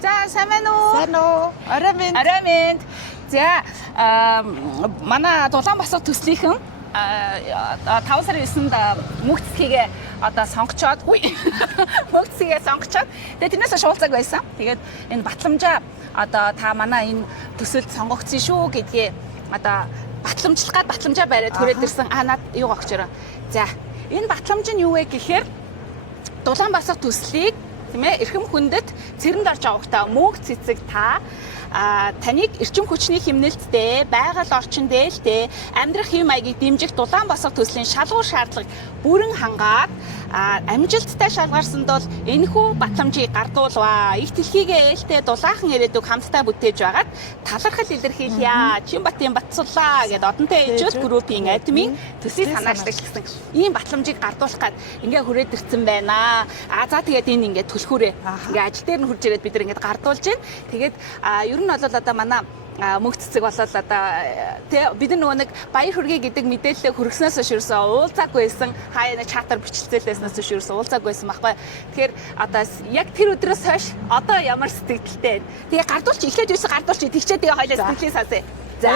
За сайн байна уу? Сайн уу? Орой минь. Орой минь. За манай Дулаанбасар төслийнхэн 5 сарын 9-нд мөнх цэцгийг одоо сонгочоод мөнх цэцгийг сонгочоод тэгээ тэрнээс шуулцаг байсан. Тэгээд энэ батламжаа одоо та манай энэ төсөлд сонгогдсон шүү гэдгээ одоо батламжлах гад батламжаа бариад хүрээд ирсэн. Наад юу гогчороо. За энэ батламж нь юу вэ гэхээр Дулаанбасар төслийг тийм ээ эрхэм хүндэт цэрэнд орж байгаагта мөнх цэцэг та таныг эрчим хүчний хэмнэлттэй, байгаль орчин дээлтэй амьдрах хэм маягийг дэмжих Дулаанбасар төслийн шалгуур шаардлага бүрэн хангаад амжилттай шалгарсанд бол энэхүү батламжийг гардуулваа. Их дэлхийгээ ээлтэй дулаахан ирээдүг хамтдаа бүтээж байгаад талархал илэрхийлье. Чинбатын Батсуллаа гэдэг одонтой ээжүүд группийн админ төслийн санаачлагч гэсэн ийм батламжийг гардуулах гад ингээ хүрээд ирсэн байна. За тэгээд энэ ингээ түлхүүрээ ингээ ажил дээр нь хурж ирээд бид нар ингээ гардуулж байна. Тэгээд ер нь бол одоо манай мөнх цэцэг болол одоо тий бид нар нөгөө нэг баяр хүргэе гэдэг мэдээлэл хүргэснээс хойш ерөөсөө уулзаагүй байсан. Хаяа нэг чатар бичлэлээснээс хойш ерөөсөө уулзаагүй байсан байхгүй. Тэгэхээр одоо яг тэр өдрөөс хойш одоо ямар сэтгэлдтэй. Тэгээ гардуулч эхлээд юусе гардуулч тэгчээ тэгээ хоёлаа сэтгэлээ сасаа. За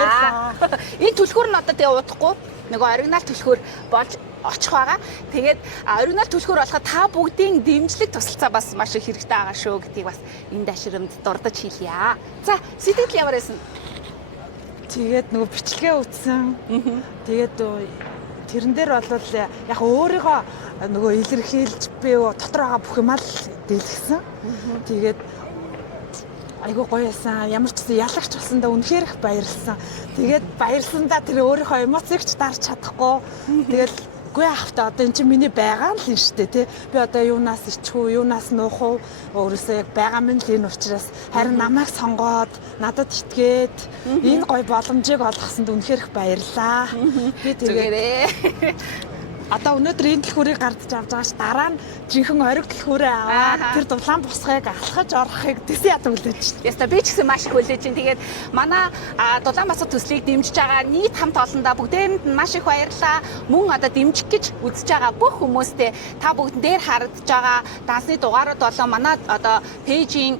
энэ түлхүүр нь одоо тэгээ удахгүй нөгөө оригинал түлхүүр болж очих байгаа. Тэгээд оригинал түлхүүр болоход та бүгдийн дэмжлэг тусалцаа бас маш их хэрэгтэй байгаа шүү гэдгийг бас энэ дашрамд дурдж хэлье. За сэтгэл ямар байсан? Тэгээд нөгөө бичлэгээ үзсэн. Тэгээд тэрэн дээр бол яг өөрийгөө нөгөө илэрхийлж би дотор байгаа бүх юмаа дэлгэсэн. Тэгээд айгуу гоё байсан. Ямар ч гэсэн ялагч болсондоо үнэхээр их баярлсан. Тэгээд баярлсандаа тэр өөрийнхөө эмоцийг ч дарж чадахгүй. Тэгээд үгүй ахта одоо эн чинь миний байгаа л юм шүү дээ тий. Би одоо юунаас ичхүү, юунаас нуух уу? Өөрөөсөө яг байгаа минь л энэ учраас харин намайг сонгоод надад итгээд энэ гоё боломжийг олгосонд үнэхээр их баярлаа. Би тэгээд одоо өнөөдөр энэ дэлхүүрийг гардаж авч байгаа ш дараа нь жинхэнэ ориг дэлхүүрээ аваад тэр дулаан босхыг алхаж орохыг тэсээ ядуу хүлээж. Яста би ч гэсэн маш их хүлээж байна. Тэгээд манай Дулаанбасар төслийг дэмжиж байгаа нийт хамт олондоо бүгдээрэнд нь маш их баярлалаа. Мөн одоо дэмжих гэж үзэж байгаа бүх хүмүүстээ та бүгдэн дээр харагдаж байгаа дансны дугаарууд болон манай одоо пэйжийн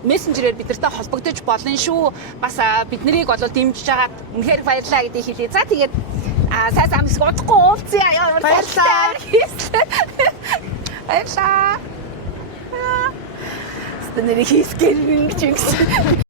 мессенжерээр бидэртэй холбогдож болно шүү. Бас бид нарыг бол дэмжиж байгаад үнэхээр баярлалаа гэдгийг хэлье. За тэгээд сайн амс удахгүй уулзъя. Баярлалаа. Баярлалаа. Стэнэрийг хийсгэр ингэж